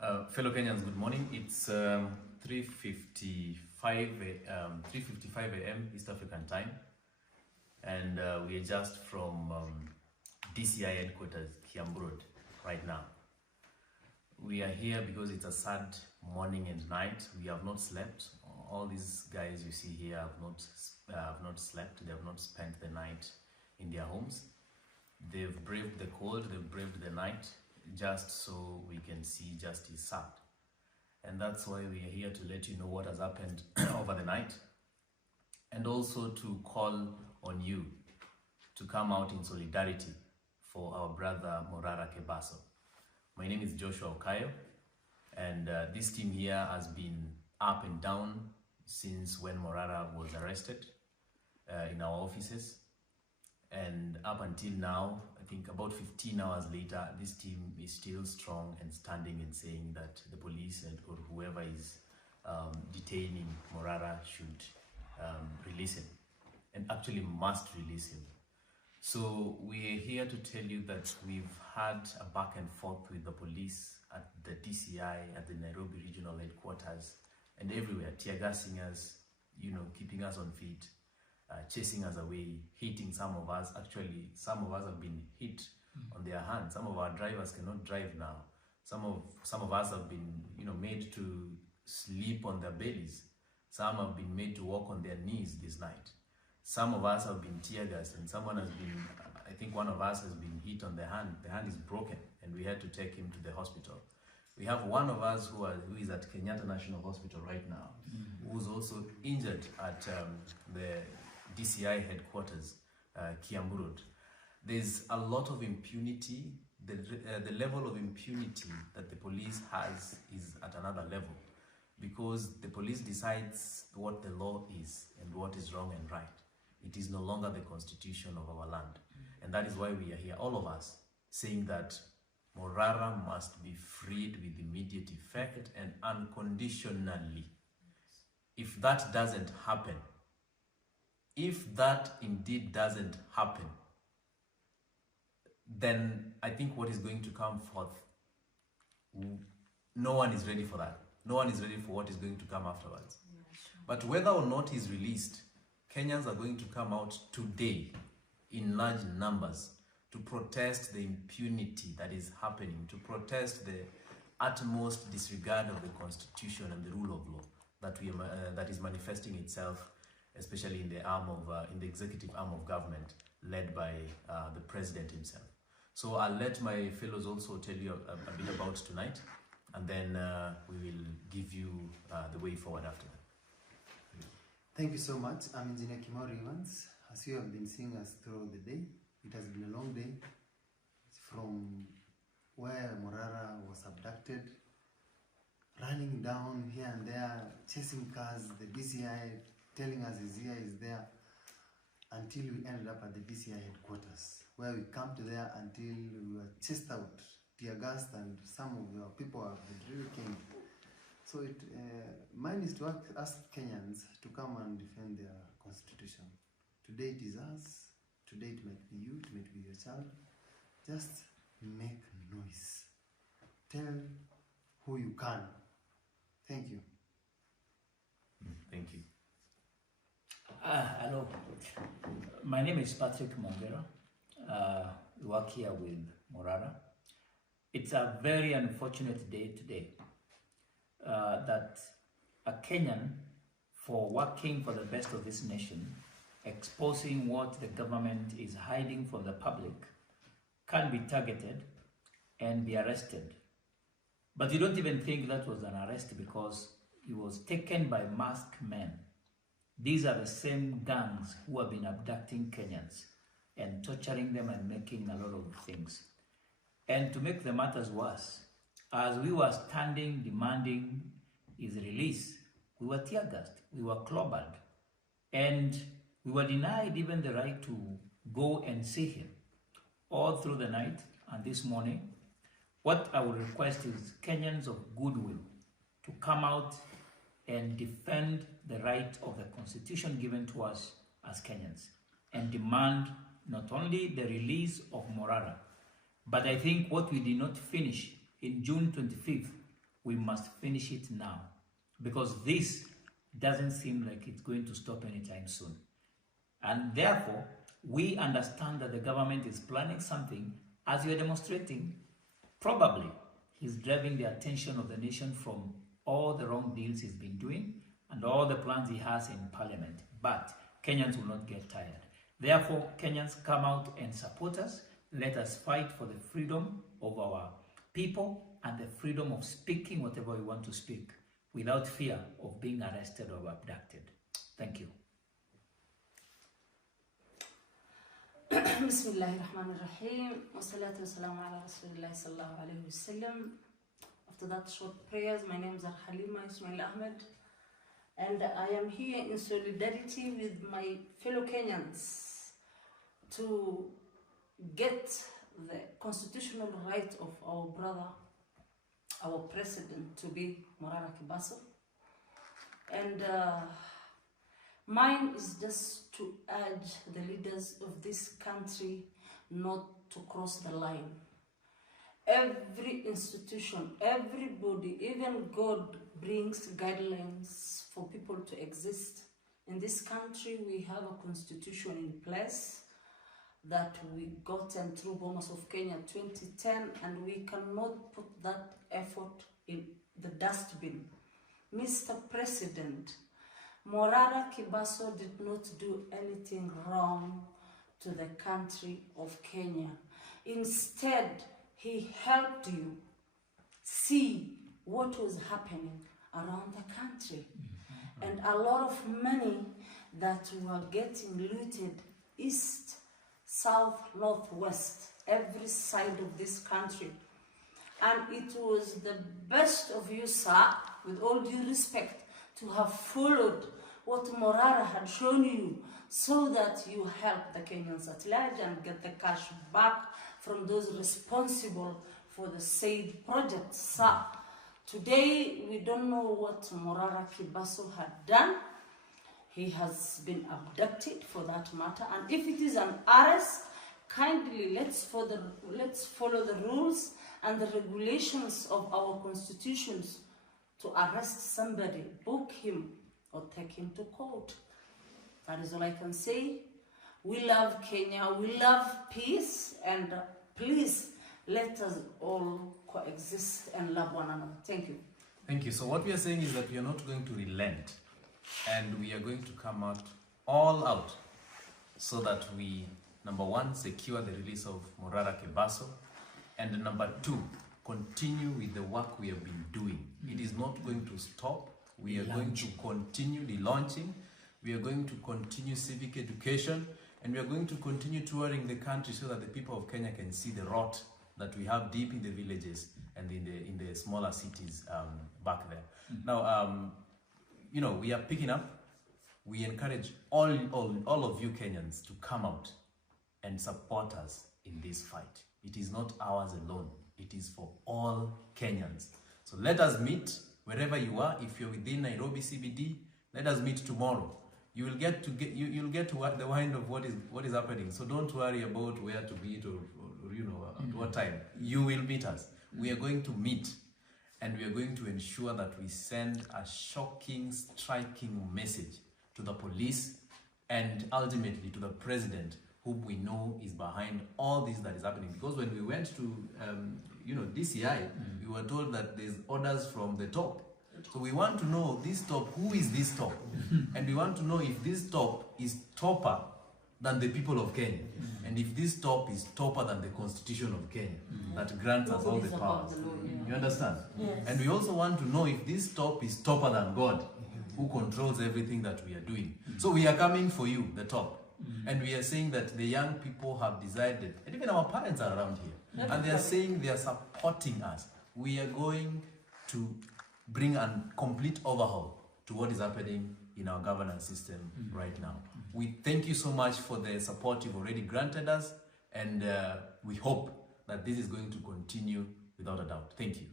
Fellow Kenyans, good morning. It's 3:55 a.m. East African time, and we are just from DCI headquarters, Kiambu Road, right now. We are here because it's a sad morning and night. We have not slept. All these guys you see here have not slept. They have not spent the night in their homes. They've braved the cold. They've braved the night, just so we can see justice served. And that's why we are here, to let you know what has happened over the night, and also to call on you to come out in solidarity for our brother Morara Kebaso. My name is Joshua Okayo, and this team here has been up and down since when Morara was arrested in our offices. And up until now, I think about 15 hours later, this team is still strong and standing and saying that the police or whoever is detaining Morara should release him, and actually must release him. So we're here to tell you that we've had a back and forth with the police at the DCI, at the Nairobi regional headquarters, and everywhere, tear gassing us, keeping us on feet, chasing us away, hitting some of us. Actually, some of us have been hit on their hands. Some of our drivers cannot drive now. Some of us have been, made to sleep on their bellies. Some have been made to walk on their knees this night. Some of us have been tear gassed, and someone has been, I think one of us has been hit on the hand. The hand is broken, and we had to take him to the hospital. We have one of us who is at Kenyatta National Hospital right now, who's also injured at the DCI headquarters, Kiambu Road. There's a lot of impunity. The level of impunity that the police has is at another level, because the police decides what the law is and what is wrong and right. It is no longer the constitution of our land. And that is why we are here, all of us, saying that Morara must be freed with immediate effect and unconditionally. If that doesn't happen, if that indeed doesn't happen, then I think what is going to come forth, no one is ready for that. No one is ready for what is going to come afterwards. Yeah, sure. But whether or not he's released, Kenyans are going to come out today in large numbers to protest the impunity that is happening, to protest the utmost disregard of the constitution and the rule of law that is manifesting itself, especially in the executive arm of government, led by the president himself. So I'll let my fellows also tell you a bit about tonight, and then we will give you the way forward after that. Thank you so much. I'm Engineer Kimori Evans. As you have been seeing us throughout the day, it has been a long day from where Morara was abducted, running down here and there, chasing cars, the DCI telling us he's here, he's there, until we ended up at the DCI headquarters, where we camped there until we were chased out, tear gassed, and some of our people have really came. So mine is to ask Kenyans to come and defend their constitution. Today it is us, today it might be you, it might be your child. Just make noise. Tell who you can. Thank you. Thank you. Hello. My name is Patrick Mongera. We work here with Morara. It's a very unfortunate day today that a Kenyan, for working for the best of this nation, exposing what the government is hiding from the public, can be targeted and be arrested. But you don't even think that was an arrest, because he was taken by masked men. These are the same gangs who have been abducting Kenyans and torturing them and making a lot of things. And to make the matters worse, as we were standing demanding his release, we were tear gassed, we were clobbered, and we were denied even the right to go and see him all through the night and this morning. What I would request is Kenyans of goodwill to come out and defend the right of the constitution given to us as Kenyans, and demand not only the release of Morara, but I think what we did not finish in June 25th we must finish it now, because this doesn't seem like it's going to stop anytime soon. And therefore, we understand that the government is planning something. As you are demonstrating, probably he's driving the attention of the nation from all the wrong deals he's been doing and all the plans he has in parliament. But Kenyans will not get tired. Therefore, Kenyans, come out and support us. Let us fight for the freedom of our people and the freedom of speaking whatever we want to speak without fear of being arrested or abducted. Thank you. Bismillahirrahmanirrahim. Wassalatu wassalamu ala Rasulillah sallallahu alayhi wasallam. After that short prayers, my name is Halima Ismail Ahmed, and I am here in solidarity with my fellow Kenyans to get the constitutional right of our brother, our president, to be Morara Kebaso. And mine is just to urge the leaders of this country not to cross the line. Every institution, everybody, even God brings guidelines for people to exist. In this country, we have a constitution in place that we gotten through Bomas of Kenya 2010, and we cannot put that effort in the dustbin. Mr. President, Morara Kebaso did not do anything wrong to the country of Kenya. Instead, he helped you see what was happening around the country. And a lot of money that were getting looted east, south, north, west, every side of this country. And it was the best of you, sir, with all due respect, to have followed what Morara had shown you, so that you help the Kenyans at large and get the cash back from those responsible for the said project, sir. Today, we don't know what Morara Kebaso had done. He has been abducted, for that matter, and if it is an arrest, kindly let's follow the rules and the regulations of our constitutions to arrest somebody, book him, or take him to court. That is all I can say. We love Kenya, we love peace, and please let us all coexist and love one another. Thank you. Thank you. So what we are saying is that we are not going to relent, and we are going to come out all out so that we, number one, secure the release of Morara Kebaso, and number two, continue with the work we have been doing. It is not going to stop. We are going to continue the launching. We are going to continue civic education, and we are going to continue touring the country so that the people of Kenya can see the rot that we have deep in the villages and in the smaller cities back there. Now, you know, we are picking up. We encourage all of you Kenyans to come out and support us in this fight. It is not ours alone. It is for all Kenyans. So let us meet wherever you are. If you're within Nairobi CBD, let us meet tomorrow. You will get to the wind of what is happening. So don't worry about where to meet or you know at what time. You will meet us. We are going to meet, and we are going to ensure that we send a shocking, striking message to the police and ultimately to the president, whom we know is behind all this that is happening. Because when we went to DCI, we were told that there's orders from the top. So we want to know this top, who is this top? And we want to know if this top is topper than the people of Kenya. And if this top is topper than the constitution of Kenya, that grants us all the powers. You understand? Yes. And we also want to know if this top is topper than God, who controls everything that we are doing. So we are coming for you, the top. And we are saying that the young people have decided, and even our parents are around here, and they are saying they are supporting us. We are going to bring a complete overhaul to what is happening in our governance system right now. We thank you so much for the support you've already granted us, and we hope that this is going to continue without a doubt. Thank you.